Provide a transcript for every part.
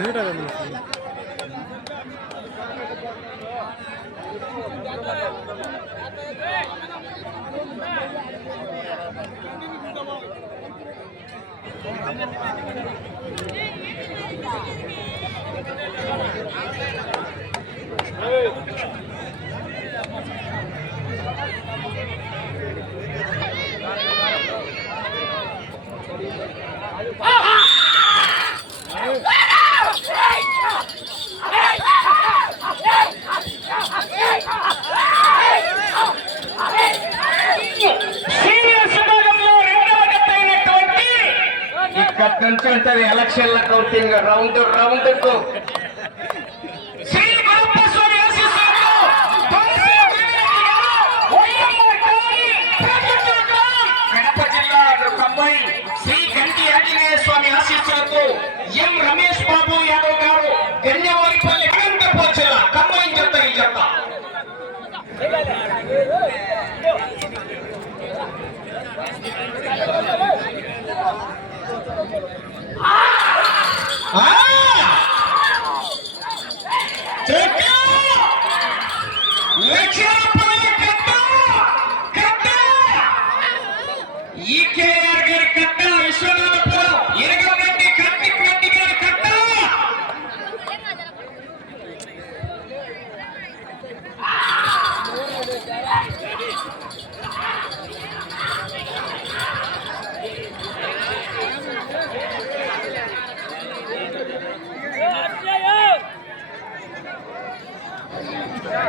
해라 가는 거지. Hey! ఉంటది ఎలక్షన్ల counting round రౌండ్కు. Kadapa జిల్లా అబ్బాయి శ్రీ గంటి ఆంజనేయ స్వామి ఆశీస్సులతో ఎం రమేష్ బాబు యాదవ్ గారు గన్యవారిపల్లి అనంతపూర్ జిల్లా. కంబైన్ చెప్తా ఈ చెప్తా. يا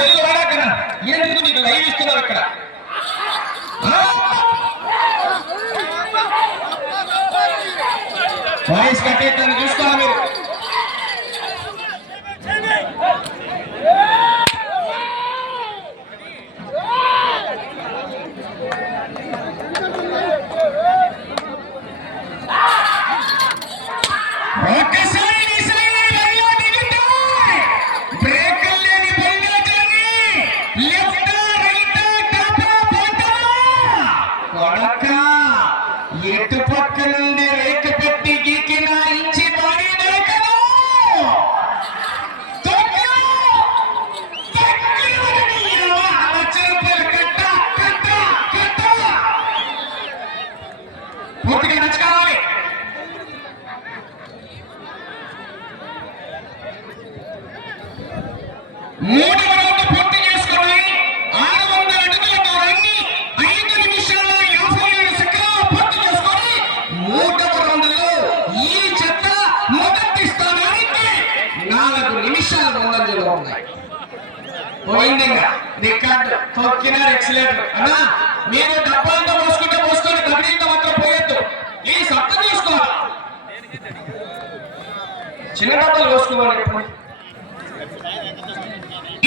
వచ్చేయరా సెల్లు ఎందుకు మీకు లైవ్ ఇస్తున్నారు ఇక్కడ? వాయిస్ కట్టేద్దాన్ని చూస్తారా మీరు? ఎటు పక్క నుండి రేక నిమిషాల ఉన్నాయి. పోయింది ఇంకా రికార్డు తొక్కినారు ఎక్సలేటర్ అన్నా మీరు డబ్బాలతో పోసుకుంటే పోసుకొని డబ్బులతో మాత్రం పోయొద్దు. ఈ సత్తు తీసుకోవాలి చిన్న డబ్బాలు పోసుకోవాలి ఎప్పుడు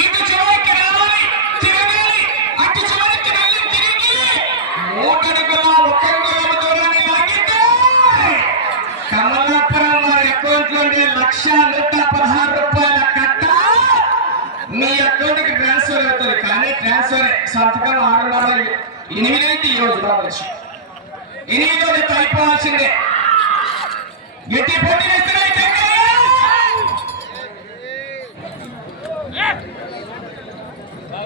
ఇటు చివరికి రావాలి తిరగాలి అటు చివరికి వెళ్ళి తిరిగి మూటడుగుల ఒక్క అంగుళం దూరాన్ని లాగితే కమలాపురం వారి అకౌంట్ నుండి లక్ష నూట పదహారు రూపాయల కట్ట మీ అకౌంట్కి ట్రాన్స్ఫర్ అవుతుంది కానీ ట్రాన్స్ఫర్ సంతకం ఆరున్నర ఎనిమిది అయితే ఈ రోజు రావచ్చు అయిపోవాల్సిందే. ఎట్టి పోటీ వేస్తున్నాయి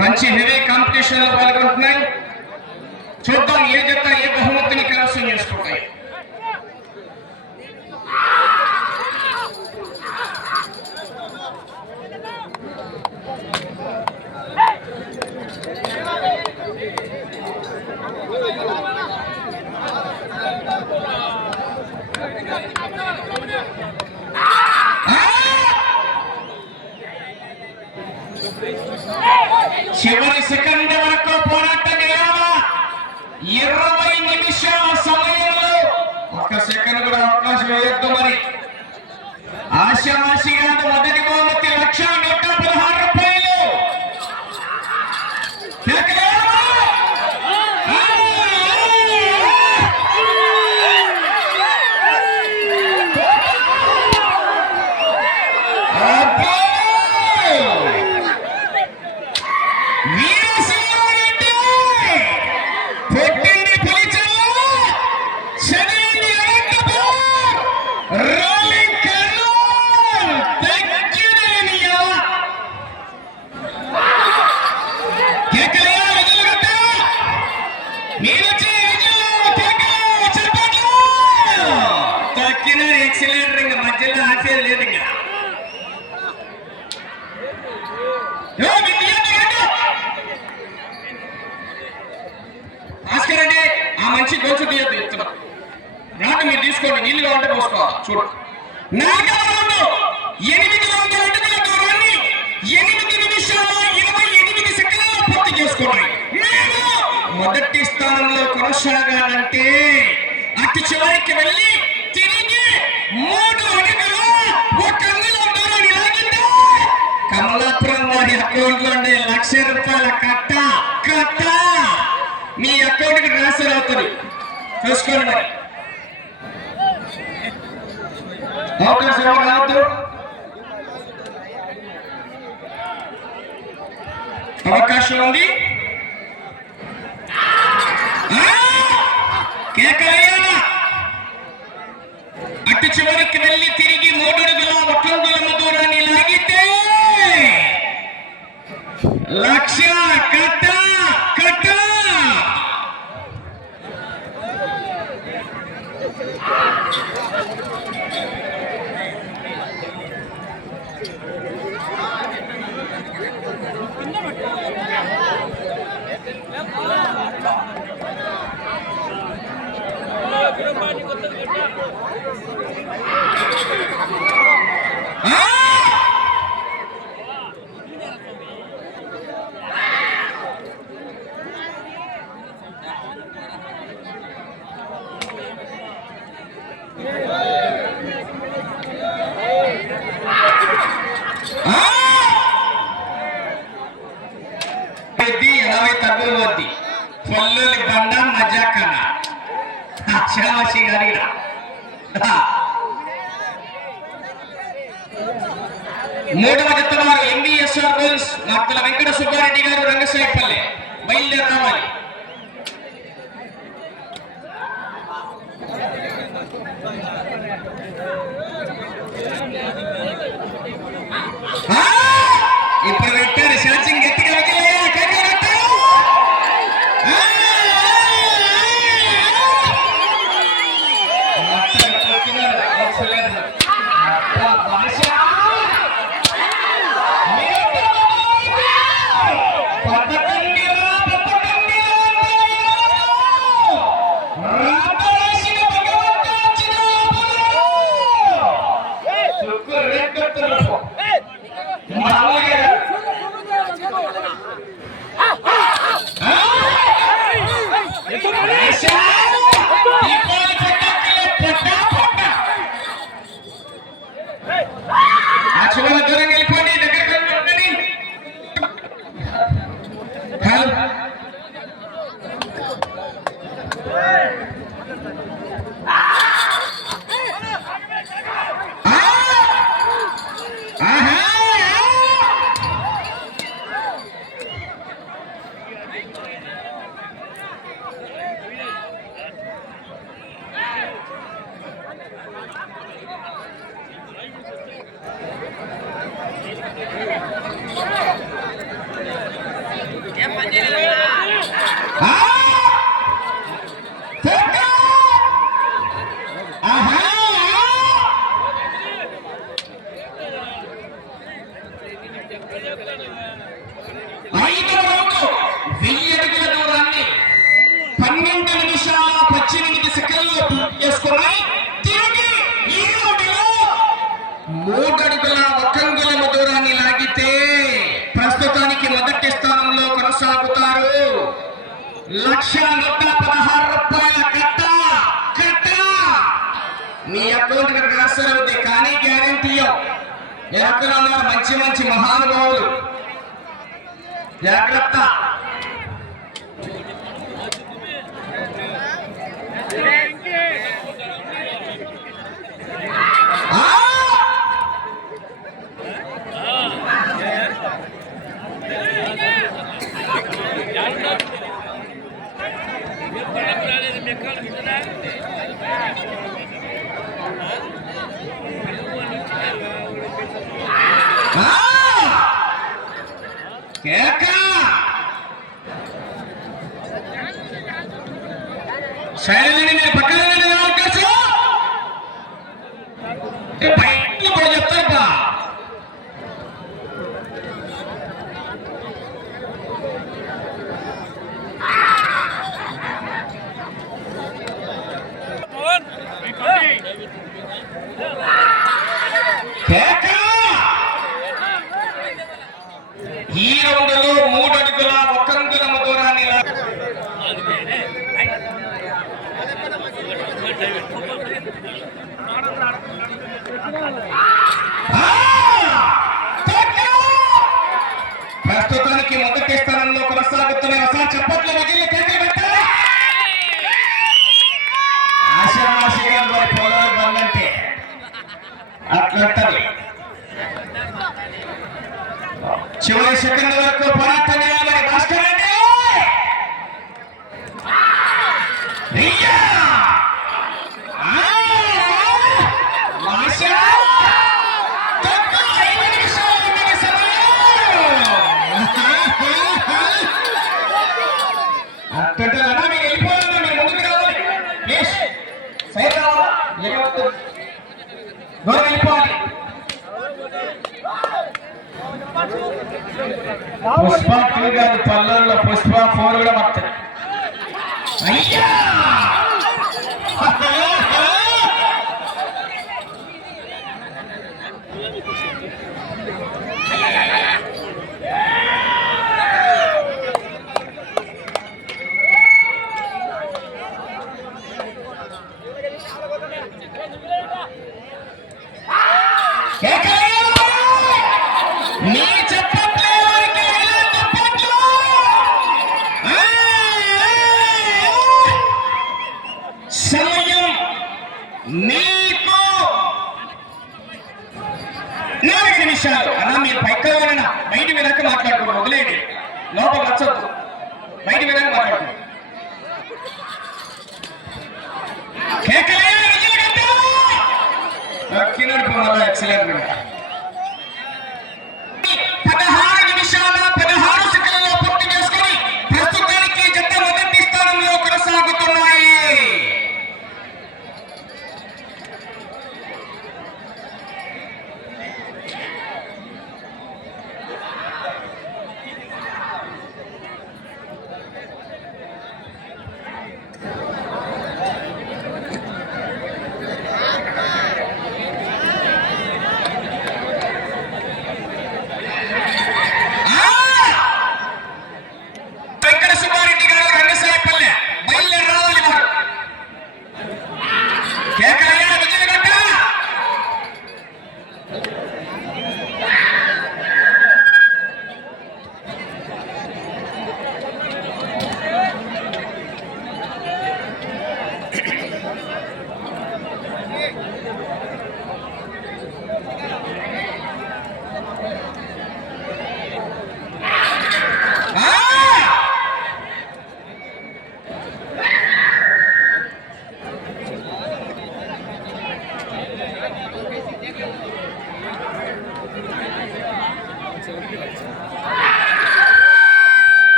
మంచి హెవీ కాంపిటీషన్లో పాల్గొంటున్నాయి. చూద్దాం ఏ జత ఏ బహుమతిని కైవసం చేసుకుంటాయి. చివరి సెకండ్ వరకు పోరాటం ఇరవై నిమిషాలు మొదటి స్థానంలో కొనసాగాలంటే అటు చివరికి వెళ్ళి తిరిగి మూడు అడుగులు ఒక కమలాపురం వారి అకౌంట్లో ఉండే లక్ష రూపాయల కట్ట కట్ట మీ అకౌంట్కి ట్రాన్స్ఫర్ అవుతుంది. చూసుకోండి మరి. అవకాశం రావద్దు? అవకాశం ఉంది. అటు చివరికి వెళ్ళి తిరిగి మూడుడుగుల ఒట్టడుగుల దూరాన్ని లాగితే లక్ష కట్ట కట్ట Ah! ರೆಡ್ಡಿ ಗಾರು ರಂಗಸ್ವಾಯಿಪಲ್ಲಿ ಬೈಲ್ದೇರ ఎక్కడ మంచి మంచి మహానుభావులు. జాగ్రత్త. शिवाय सेकंदावर పుష్ప టూ కాదు పల్లెల్లో పుష్ప ఫోర్ కూడా మొత్తం అయ్యా విషయాలు అన్న మీరు పైకావాలన్నా బయట వెళ్ళక మాట్లాడుకోండి వదిలేయండి లోపల నచ్చొద్దు బయట వెళ్ళక మాట్లాడుకోండి కేకలే రక్కినట్టు మళ్ళీ ఎక్సలెంట్